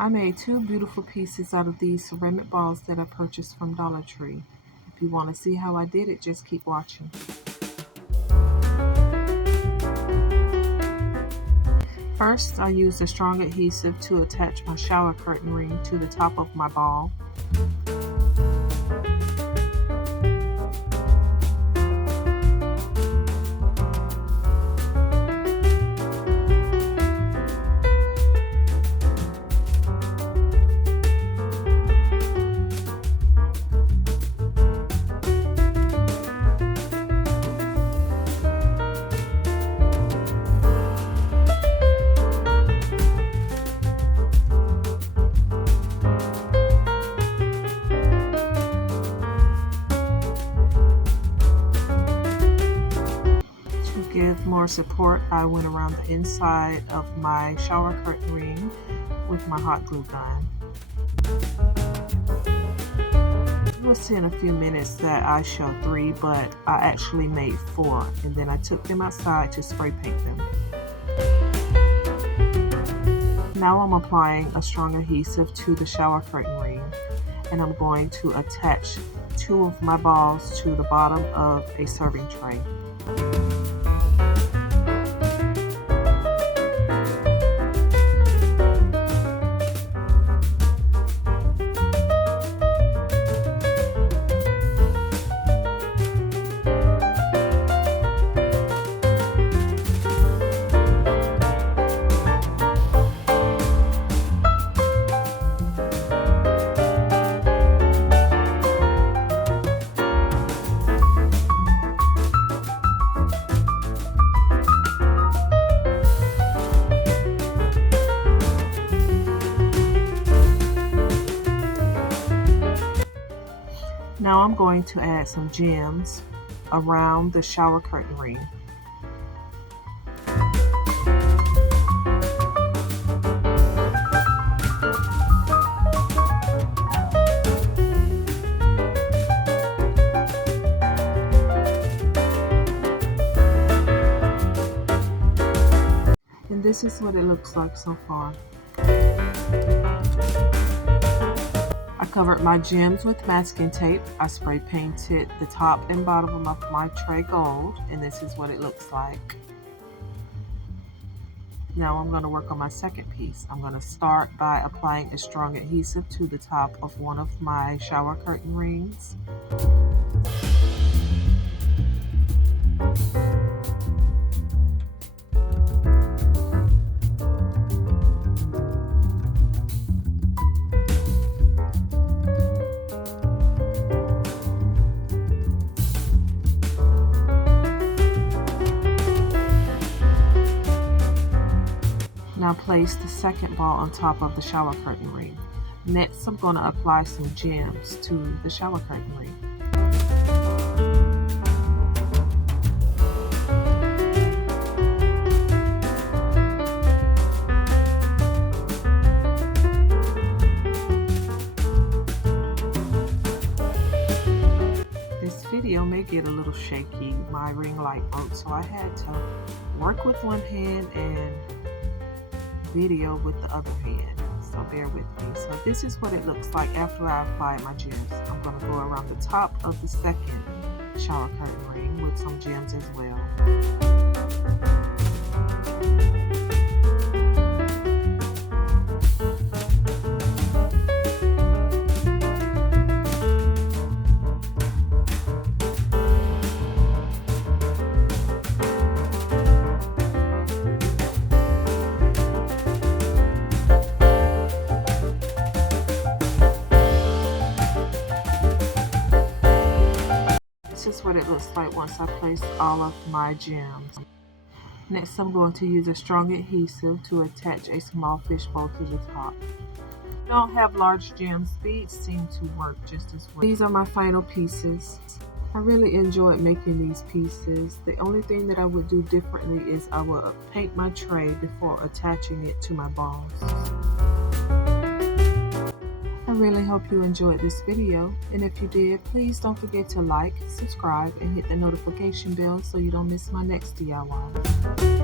I made two beautiful pieces out of these ceramic balls that I purchased from Dollar Tree. If you want to see how I did it, just keep watching. First, I used a strong adhesive to attach my shower curtain ring to the top of my ball. To give more support, I went around the inside of my shower curtain ring with my hot glue gun. You will see in a few minutes that I show 3, but I actually made 4, and then I took them outside to spray paint them. Now I'm applying a strong adhesive to the shower curtain ring, and I'm going to attach 2 of my balls to the bottom of a serving tray. Now I'm going to add some gems around the shower curtain ring. And this is what it looks like so far. I covered my gems with masking tape. I spray painted the top and bottom of my tray gold, and this is what it looks like. Now I'm going to work on my second piece. I'm going to start by applying a strong adhesive to the top of one of my shower curtain rings. Now place the second ball on top of the shower curtain ring. Next, I'm going to apply some gems to the shower curtain ring. This video may get a little shaky. My ring light broke, so I had to work with one hand and video with the other hand, so bear with me. So this is what it looks like after I apply my gems. I'm going to go around the top of the second shower curtain ring with some gems as well. This is what it looks like once I place all of my gems. Next, I'm going to use a strong adhesive to attach a small fishbowl to the top. If you don't have large gems, beads seem to work just as well. These are my final pieces. I really enjoyed making these pieces. The only thing that I would do differently is I would paint my tray before attaching it to my balls. I really hope you enjoyed this video, and if you did, please don't forget to like, subscribe, and hit the notification bell so you don't miss my next DIY.